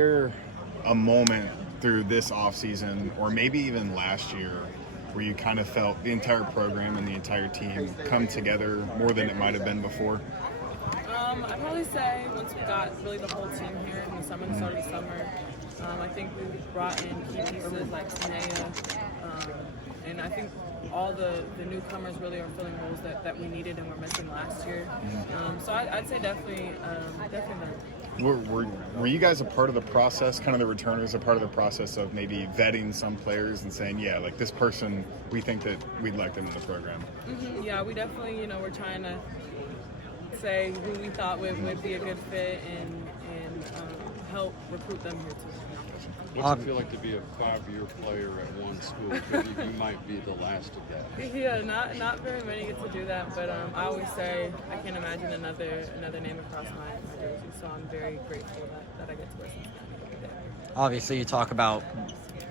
there a moment through this offseason or maybe even last year where you kind of felt the entire program and the entire team come together more than it might have been before? I'd probably say once we got really the whole team here in the summer, the start of the summer, I think we brought in key pieces like Tineya, and I think all the newcomers really are filling roles that we needed and were missing last year. So I'd say definitely that. Were you guys a part of the process, kind of the returners, a part of the process of maybe vetting some players and saying, yeah, like this person, we think that we'd like them in the program? Yeah, we definitely, we're trying to say who we thought would be a good fit and help recruit them here too. What's it feel like to be a 5-year player at one school? Because you might be the last of that. Yeah, not very many get to do that, but I always say I can't imagine another name across my jersey, so I'm very grateful that I get to listen to them. Obviously, you talk about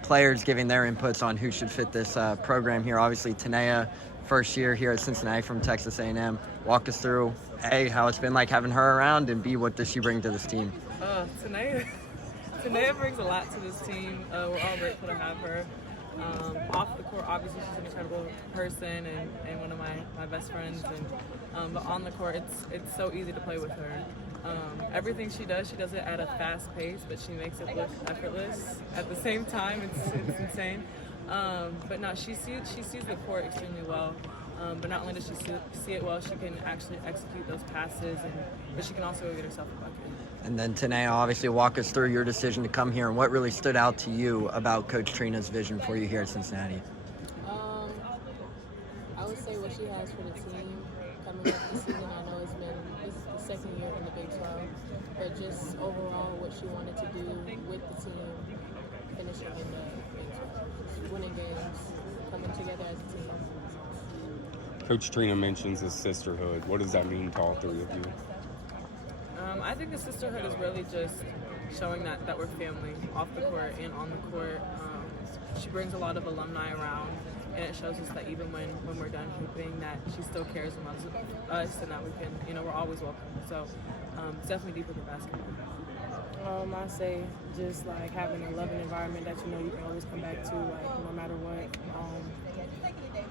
players giving their inputs on who should fit this program here. Obviously, Tineya, first year here at Cincinnati from Texas A&M. Walk us through, A, how it's been like having her around, and B, what does she bring to this team? Tineya brings a lot to this team. We're all grateful to have her. Off the court, obviously, she's an incredible person and one of my best friends. But on the court, it's so easy to play with her. Everything she does it at a fast pace, but she makes it look effortless. At the same time, it's insane. But no, she sees the court extremely well. But not only does she see it well, she can actually execute those passes, but she can also go get herself a bucket. And then Tineya, obviously walk us through your decision to come here and what really stood out to you about Coach Trina's vision for you here at Cincinnati. I would say what she has for the team coming up this season. I know this is the second year in the Big 12, but just overall what she wanted to do with the team, finishing in the Big 12, winning games, coming together as a team. Coach Trina mentions the sisterhood. What does that mean to all three of you? I think the sisterhood is really just showing that we're family off the court and on the court. She brings a lot of alumni around, and it shows us that even when we're done hooping, that she still cares about us and that we can, we're always welcome. So it's definitely deeper than basketball. I say just like having a loving environment that you can always come back to, like no matter what.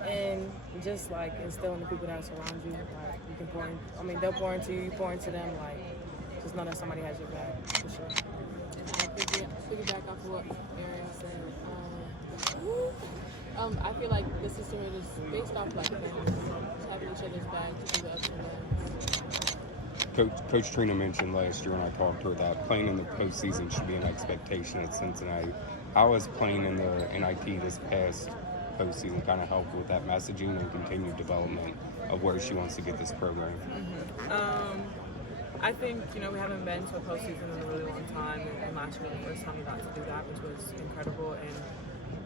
And just like instilling the people that surround you, like you can pour in, they'll pour into you, you pour into them, like just know that somebody has your back, for sure. Piggyback off of what Ariel said, I feel like the sisterhood is based off like family, just having each other's back through the ups and downs. Coach Trina mentioned last year when I talked to her that playing in the postseason should be an expectation at Cincinnati. How has playing in the NIT this past postseason kind of helped with that messaging and continued development of where she wants to get this program? I think, we haven't been to a postseason in a really long time, and last year was the first time we got to do that, which was incredible. And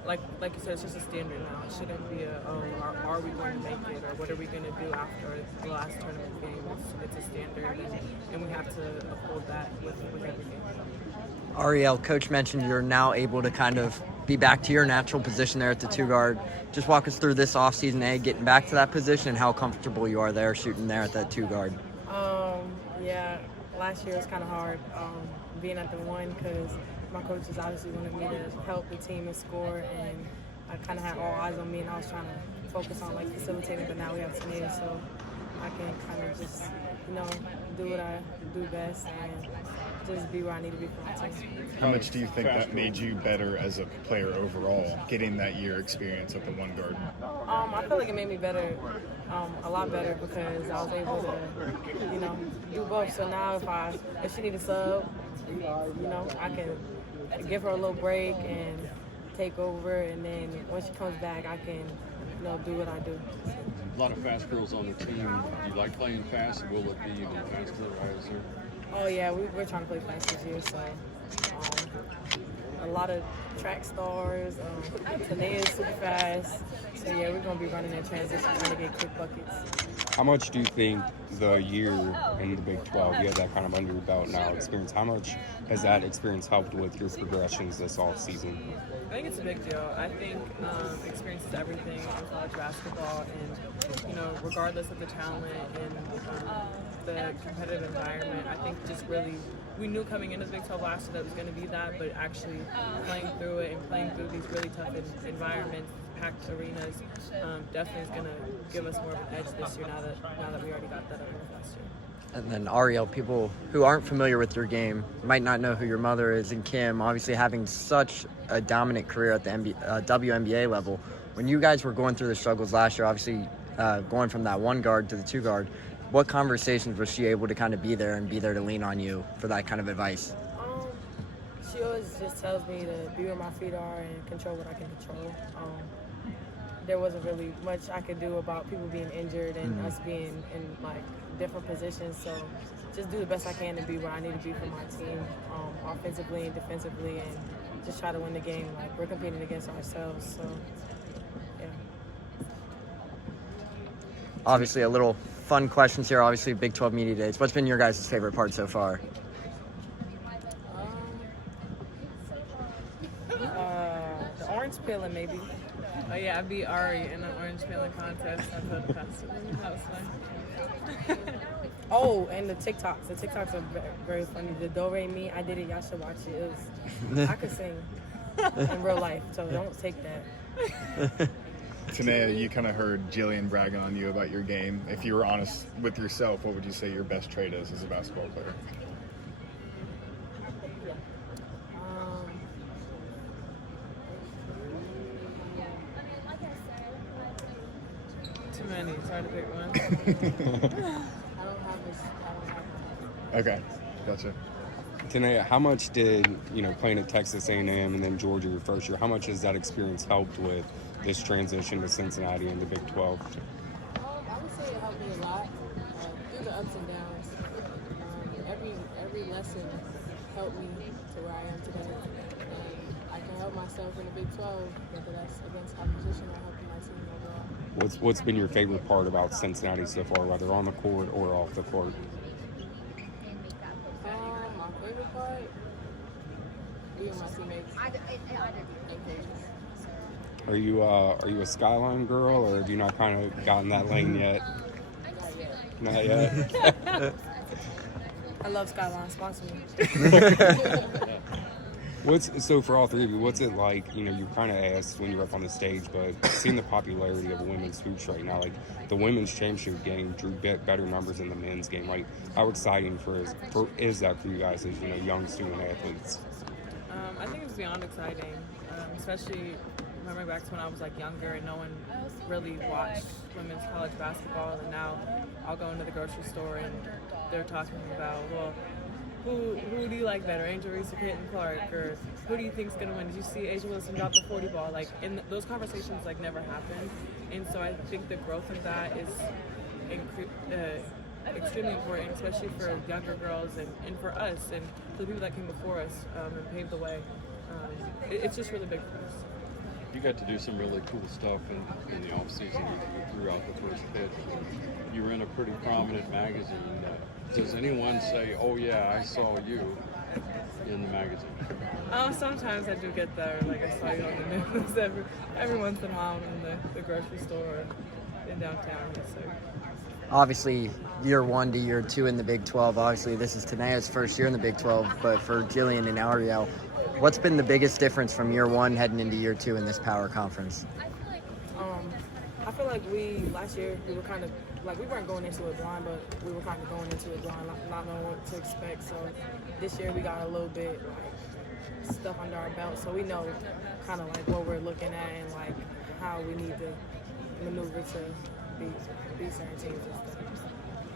like you said, it's just a standard now. It shouldn't be are we going to make it, or what are we going to do after the last tournament game? It's a standard, and we have to uphold that with every game. Ariel, Coach mentioned you're now able to kind of be back to your natural position there at the 2-guard. Just walk us through this offseason, getting back to that position and how comfortable you are there shooting there at that 2-guard. Yeah, last year was kind of hard being at the 1 because my coaches obviously wanted me to help the team and score, and I kind of had all eyes on me, and I was trying to focus on like facilitating, but now we have Tineya, so I can kind of just, do what I do best and just be where I need to be for my team. How much do you think that made you better as a player overall, getting that year experience at the 1 guard? I feel like it made me better, a lot better, because I was able to, do both. So now if she needs a sub, I can give her a little break and take over, and then when she comes back, I can, do what I do. A lot of fast girls on the team. Do you like playing fast? Will it be even faster as here? Oh yeah, we're trying to play fast this year, so a lot of track stars. Tineya is super fast, so yeah, we're gonna be running in transition, trying to get quick buckets. How much do you think the year in the Big 12, you have that kind of under your belt now experience, how much has that experience helped with your progressions this off season? I think it's a big deal. I think experience is everything in college basketball, and regardless of the talent and the competitive environment, I think just really we knew coming into the Big 12 last year that it was going to be that, but actually playing through it and playing through these really tough environments, packed arenas, definitely is going to give us more of an edge this year now that we already got that over last year. And then Ariel, people who aren't familiar with your game might not know who your mother is, and Kim, obviously having such a dominant career at the WNBA level. When you guys were going through the struggles last year, obviously going from that 1 guard to the 2 guard, what conversations was she able to kind of be there to lean on you for that kind of advice? She always just tells me to be where my feet are and control what I can control. There wasn't really much I could do about people being injured and us being in like different positions. So just do the best I can to be where I need to be for my team, offensively and defensively, and just try to win the game. Like, we're competing against ourselves. So yeah. Obviously, a little fun questions here. Obviously, Big 12 Media Days. What's been your guys' favorite part so far? The orange peeling, maybe. Oh yeah, I beat Ari in the orange peeling contest. I thought that was fun. Oh, and the TikToks. The TikToks are very funny. The Do Re Mi, I did it. Y'all should watch it. It was, I could sing in real life, so don't take that. Tineya, you kind of heard Jillian brag on you about your game. If you were honest with yourself, what would you say your best trait is as a basketball player? Too many. It's hard to pick one. I don't have this. Okay, gotcha. Tineya, how much did playing at Texas A&M and then Georgia your first year? How much has that experience helped with this transition to Cincinnati and the Big 12? I would say it helped me a lot through the ups and downs. Every lesson helped me to where I am today. And I can help myself in the Big 12, whether that's against opposition or helping my team overall. What's been your favorite part about Cincinnati so far, whether on the court or off the court? My favorite part, being my teammates and coaches. Are you a Skyline girl, or have you not kind of gotten that lane yet? Not yet. I love Skyline. Sponsor me. So for all three of you, what's it like? You kind of asked when you're up on the stage, but seeing the popularity of women's hoops right now, like the women's championship game drew better numbers than the men's game. Like, how exciting is that for you guys as young student athletes? I think it's beyond exciting, especially remembering back to when I was like younger and no one really watched women's college basketball, and now I'll go into the grocery store and they're talking about, well, who do you like better, Angel Reese or Caitlin Clark, or who do you think's gonna win? Did you see Asia Wilson drop the 40 ball? Like, those conversations like never happened, and so I think the growth of that is extremely important, especially for younger girls and for us and for the people that came before us and paved the way. It's just really big for us. You got to do some really cool stuff in the off season. You threw out the first pitch. You were in a pretty prominent magazine. Does anyone say, "Oh yeah, I saw you in the magazine"? Sometimes I do get that, or like I saw you on the news every once in a while in the grocery store or in downtown. So. Obviously, year 1 to year 2 in the Big 12. Obviously, this is Tineya's first year in the Big 12, but for Jillian and Ariel, what's been the biggest difference from year 1 heading into year 2 in this power conference? I feel like last year we were kind of like, we weren't going into it blind, but we were kind of going into it blind, not knowing what to expect. So this year we got a little bit like stuff under our belt, so we know kind of like what we're looking at and like how we need to maneuver to beat certain teams and stuff.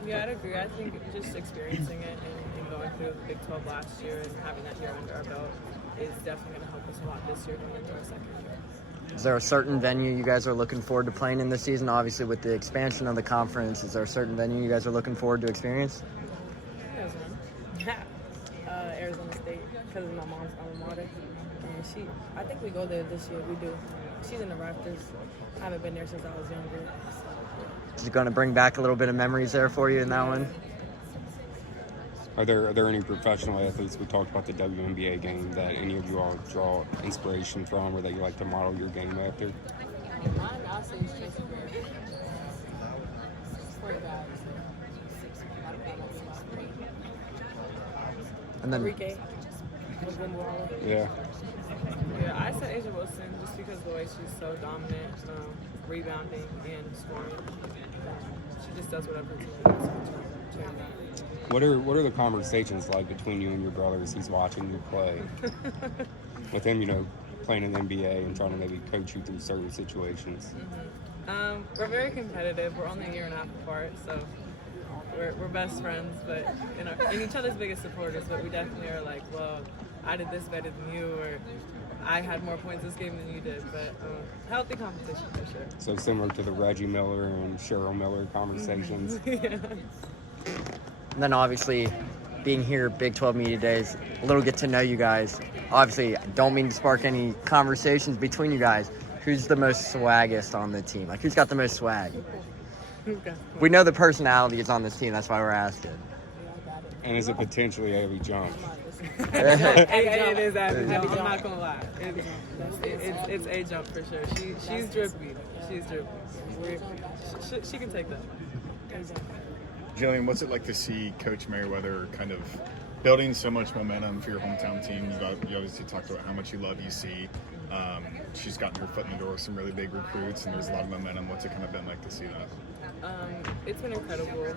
Yeah, I'd agree. I think just experiencing it and going through the Big 12 last year and having that year under our belt is definitely going to help us a lot this year going into our second year. Is there a certain venue you guys are looking forward to playing in this season? Obviously, with the expansion of the conference, is there a certain venue you guys are looking forward to experience? Arizona State, because of my mom's alma mater. And I think we go there this year. We do. She's in the Raptors. I haven't been there since I was younger. So. Is it going to bring back a little bit of memories there for you in that one? Are there any professional athletes, we talked about the WNBA game, that any of you all draw inspiration from or that you like to model your game after? Mine, I'll say, is Tracy Bear. Point guard. And then Enrique. Yeah. Yeah, I said Asia Wilson just because the way she's so dominant, rebounding and scoring. She just does whatever to What are the conversations like between you and your brother as he's watching you play? With him, playing in the NBA and trying to maybe coach you through certain situations. We're very competitive. We're only a year and a half apart, so we're best friends, but and each other's biggest supporters. But we definitely are like, well, I did this better than you, or I had more points this game than you did. But healthy competition for sure. So similar to the Reggie Miller and Cheryl Miller conversations. Yeah. And then obviously being here, Big 12 Media Days, a little get to know you guys. Obviously, I don't mean to spark any conversations between you guys. Who's the most swaggest on the team? Like, who's got the most swag? We know the personality is on this team. That's why we're asking. And is it potentially Abby Jump? It is Abby Jump. I'm not gonna lie. It's a jump for sure. She's drippy. She's drippy. She can take that. Jillian, what's it like to see Coach Merriweather kind of building so much momentum for your hometown team? You obviously talked about how much you love UC. She's gotten her foot in the door with some really big recruits, and there's a lot of momentum. What's it kind of been like to see that? It's been incredible.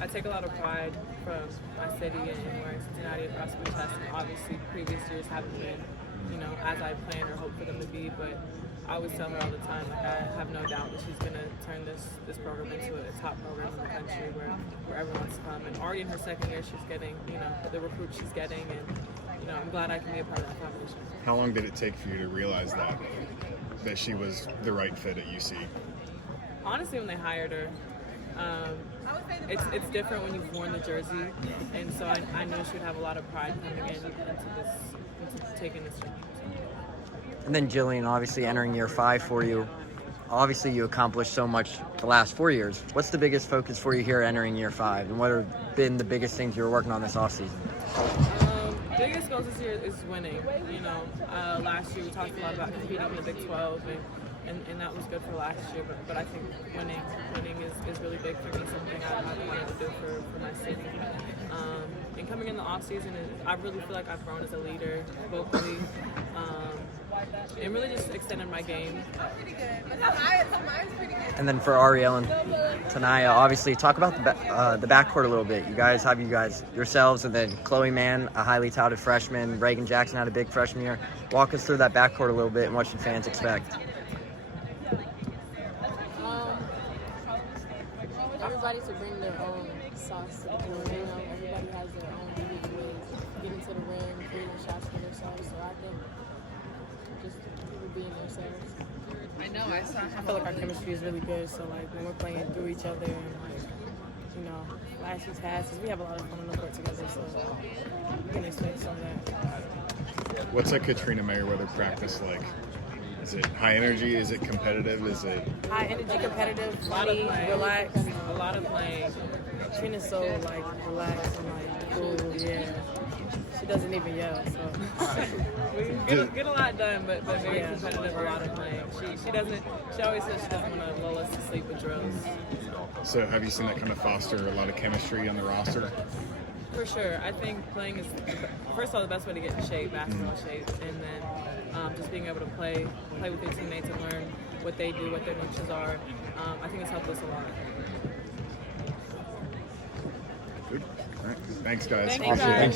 I take a lot of pride from my city and wearing Cincinnati across the chest, and obviously previous years haven't been, as I planned or hoped for them to be, but I always tell her all the time, like, I have no doubt that she's going to turn this program into a top program in the country where everyone wants to come. And already in her second year, she's getting, the recruits she's getting, and, I'm glad I can be a part of that competition. How long did it take for you to realize that she was the right fit at UC? Honestly, when they hired her, it's different when you've worn the jersey, and so I know she would have a lot of pride coming into taking this job. And then Jillian, obviously entering year 5 for you. Obviously, you accomplished so much the last 4 years. What's the biggest focus for you here entering year 5? And what have been the biggest things you're working on this offseason? Biggest goals this year is winning. Last year we talked a lot about competing in the Big 12, and that was good for last year. But I think winning is really big for me. Something I wanted to do for my city. And coming in the off season, I really feel like I've grown as a leader vocally, and really just extended my game. And then for Ariel and Tineya, obviously talk about the backcourt a little bit. You guys have yourselves, and then Chloe Mann, a highly touted freshman. Reagan Jackson had a big freshman year. Walk us through that backcourt a little bit, and what should fans expect? Everybody should bring their own sauce to the rim. Everybody has their own unique ways of getting to the rim, creating shots for themselves. So I think just people being themselves. I feel like our chemistry is really good. So when we're playing through each other and flashy passes, we have a lot of fun on the court together. So you can expect some of that. What's a Katrina Merriweather practice like? Is it high energy? Is it competitive? Is it High energy, competitive, funny, relaxed. A lot of playing. Trina's so relaxed and cool. Yeah, she doesn't even yell. So We get a lot done, but very competitive. A lot of playing. She always says she doesn't want to lull us to sleep with drills. so? Have you seen that kind of foster a lot of chemistry on the roster? For sure. I think playing is, first of all, the best way to get in shape, basketball shape, and then just being able to play with your teammates and learn what they do, what their niches are. I think it's helped us a lot. Good. All right. Thanks, guys. Thank you, guys. Thank you.